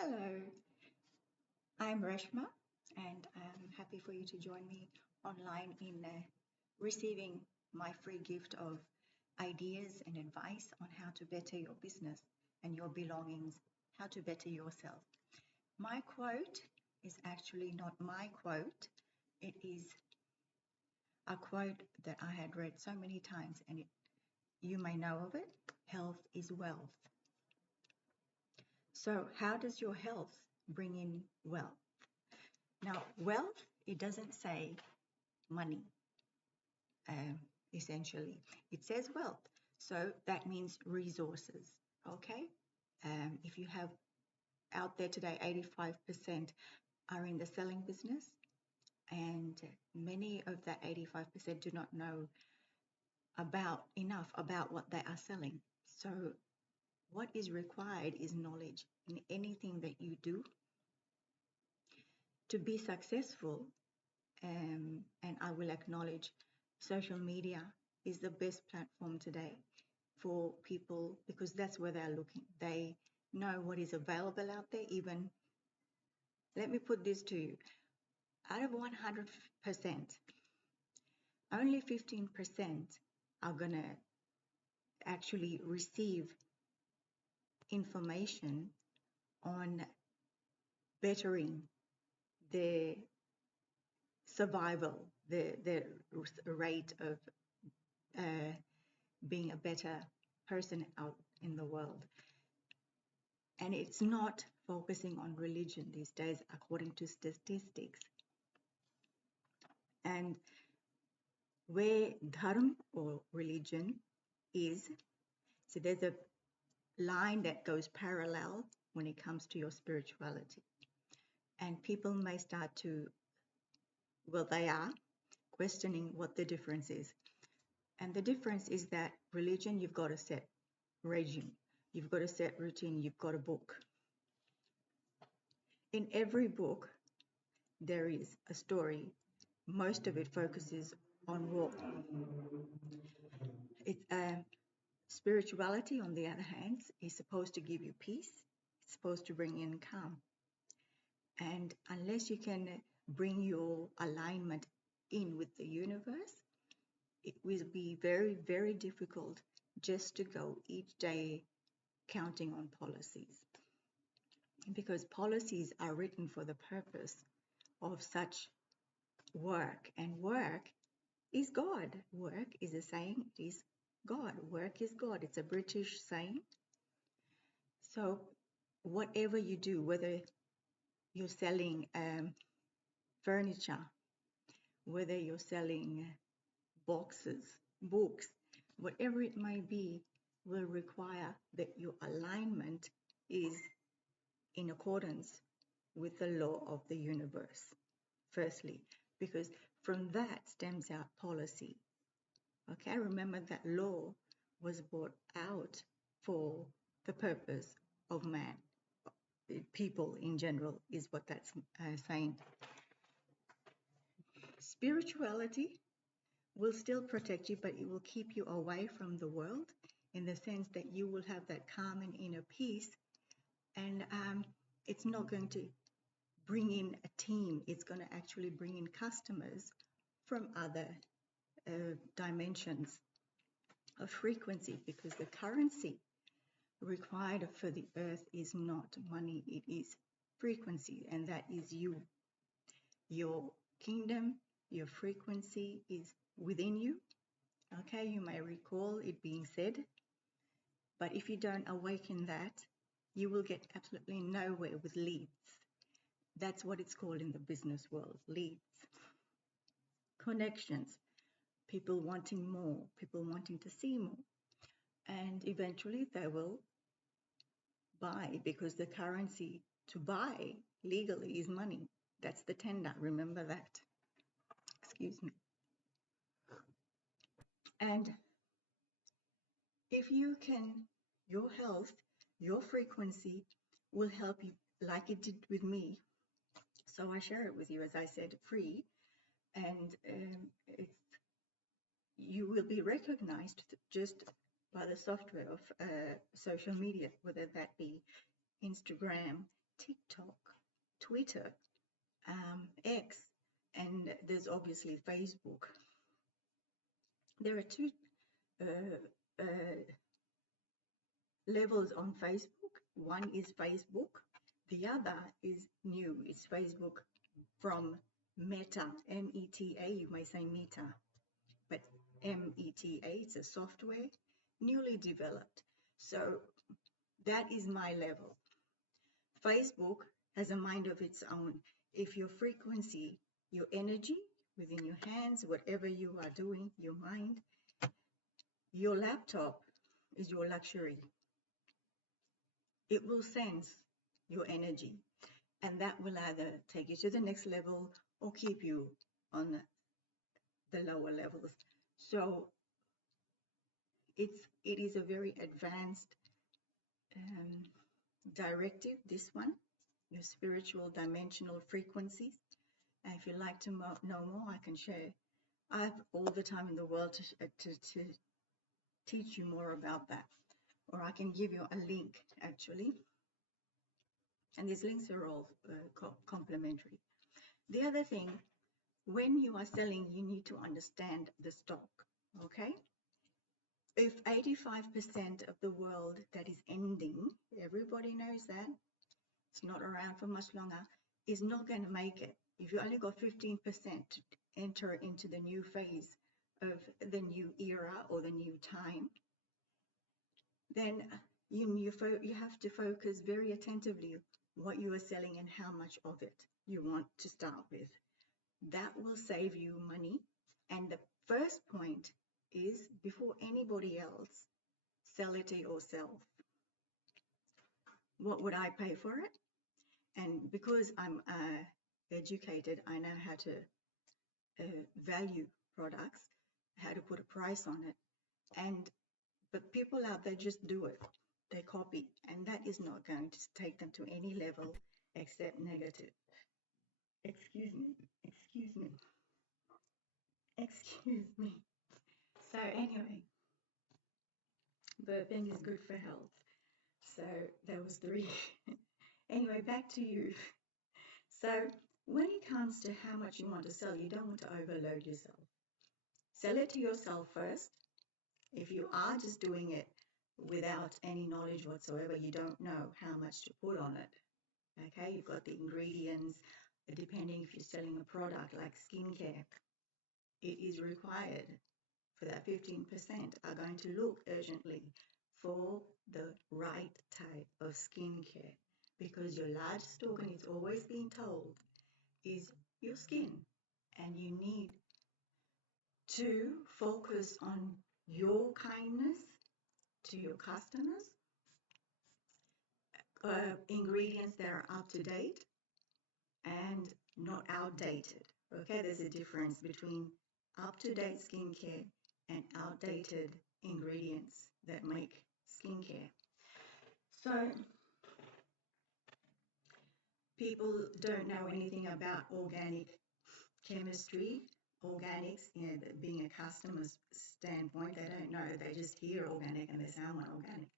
Hello, I'm Reshma, and I'm happy for you to join me online in receiving my free gift of ideas and advice on how to better your business and your belongings, how to better yourself. My quote is actually not my quote, it is a quote that I had read so many times, and you may know of it. Health is wealth. So, how does your health bring in wealth? Now, wealth, it doesn't say money, um, essentially. It says wealth. So that means resources, okay? If you have out there today, 85% are in the selling business, and many of that 85% do not know enough about what they are selling. So what is required is knowledge in anything that you do to be successful. And I will acknowledge social media is the best platform today for people because that's where they're looking. They know what is available out there. Even, let me put this to you, out of 100%, only 15% are going to actually receive information on bettering their survival, the rate of uh, being a better person out in the world. And it's not focusing on religion these days, according to statistics. And where dharma or religion is, so there's a line that goes parallel when it comes to your spirituality. And people may start to, well, they are questioning what the difference is. And the difference is that religion, you've got a set regime, you've got a set routine, you've got a book. In every book, there is a story. Most of it focuses on war. It's spirituality, on the other hand, is supposed to give you peace. It's supposed to bring in calm. And unless you can bring your alignment in with the universe, it will be very, very difficult just to go each day counting on policies. Because policies are written for the purpose of such work, and work is God. Work is a saying, is God. Work is God. It's a British saying. So whatever you do, whether you're selling furniture, whether you're selling boxes, books, whatever it may be, will require that your alignment is in accordance with the law of the universe, firstly, because from that stems out policy. Okay, remember that law was brought out for the purpose of man. People in general is what that's saying. Spirituality will still protect you, but it will keep you away from the world in the sense that you will have that calm and inner peace. And it's not going to bring in a team. It's going to actually bring in customers from other dimensions of frequency, because the currency required for the earth is not money, it is frequency, and that is you. Your kingdom, your frequency is within you. Okay, you may recall it being said, but if you don't awaken that, you will get absolutely nowhere with leads. That's what it's called in the business world, leads. Connections, people wanting more, people wanting to see more. And eventually they will buy, because the currency to buy legally is money. That's the tender, remember that. Excuse me. And if you can, your health, your frequency will help you like it did with me. So I share it with you, as I said, free. And you will be recognized just by the software of social media, whether that be Instagram, TikTok, Twitter, X, and there's obviously Facebook. There are two uh, uh, levels on Facebook. One is Facebook, the other is new. It's Facebook from Meta, M-E-T-A. You may say Meta, but M-E-T-A, it's a software newly developed. So that is my level. Facebook has a mind of its own. If your frequency, your energy within your hands, whatever you are doing, your mind, your laptop is your luxury. It will sense your energy, and that will either take you to the next level or keep you on the lower levels. So it is a very advanced directive, this one, your spiritual dimensional frequencies. And if you'd like to know more, I can share. I have all the time in the world to teach you more about that. Or I can give you a link, actually. And these links are all complementary. The other thing, when you are selling, you need to understand the stock, okay? If 85% of the world that is ending, everybody knows that, it's not around for much longer, is not going to make it. If you only got 15% to enter into the new phase of the new era or the new time, then you have to focus very attentively what you are selling and how much of it you want to start with. That will save you money. And the first point is, before anybody else, sell it to yourself. What would I pay for it? And because I'm educated, I know how to value products, how to put a price on it. But people out there just do it. They copy, and that is not going to take them to any level except negative. Excuse me, excuse me, excuse me. So anyway, burping is good for health. So that was 3. Anyway, back to you. So when it comes to how much you want to sell, you don't want to overload yourself. Sell it to yourself first. If you are just doing it without any knowledge whatsoever, you don't know how much to put on it. Okay, you've got the ingredients, depending if you're selling a product like skincare, it is required for that 15% are going to look urgently for the right type of skincare, because your largest organ, it's always been told, is your skin, and you need to focus on your kindness to your customers, ingredients that are up to date and not outdated. Okay, there's a difference between up-to-date skincare and outdated ingredients that make skincare. So people don't know anything about organic chemistry, organics, being a customer's standpoint, they don't know. They just hear organic and they say, I want organic.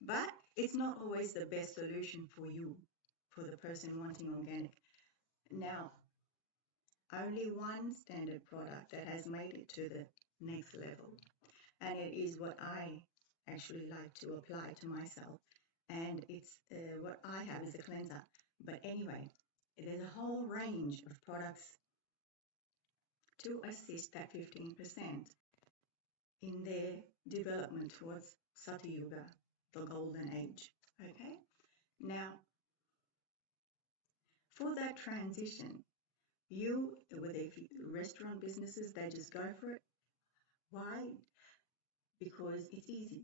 But it's not always the best solution for you, for the person wanting organic. Now, only one standard product that has made it to the next level, and it is what I actually like to apply to myself, and it's what I have is a cleanser. But anyway, there's a whole range of products to assist that 15% in their development towards Sati Yuga, the golden age. Okay, now for that transition, whether if restaurant businesses, they just go for it. Why? Because it's easy.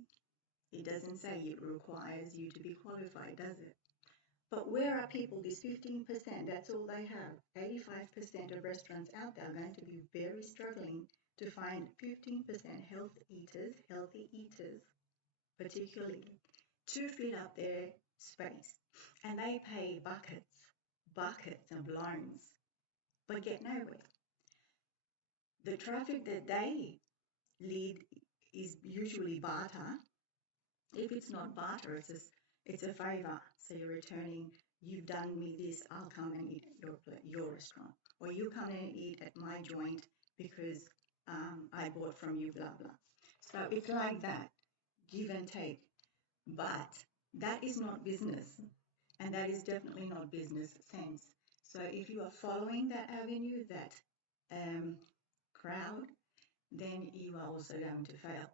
It doesn't say it requires you to be qualified, does it? But where are people, this 15%, that's all they have. 85% of restaurants out there are going to be very struggling to find 15% healthy eaters, particularly, to fill up their space. And they pay buckets of loans, but get nowhere. The traffic that they lead is usually barter. If it's not barter, it's a favor. So you're returning you've done me this, I'll come and eat at your restaurant. Or you come and eat at my joint because I bought from you, blah, blah. So it's like that, give and take. But that is not business. And that is definitely not business sense. So if you are following that avenue, that crowd, then you are also going to fail.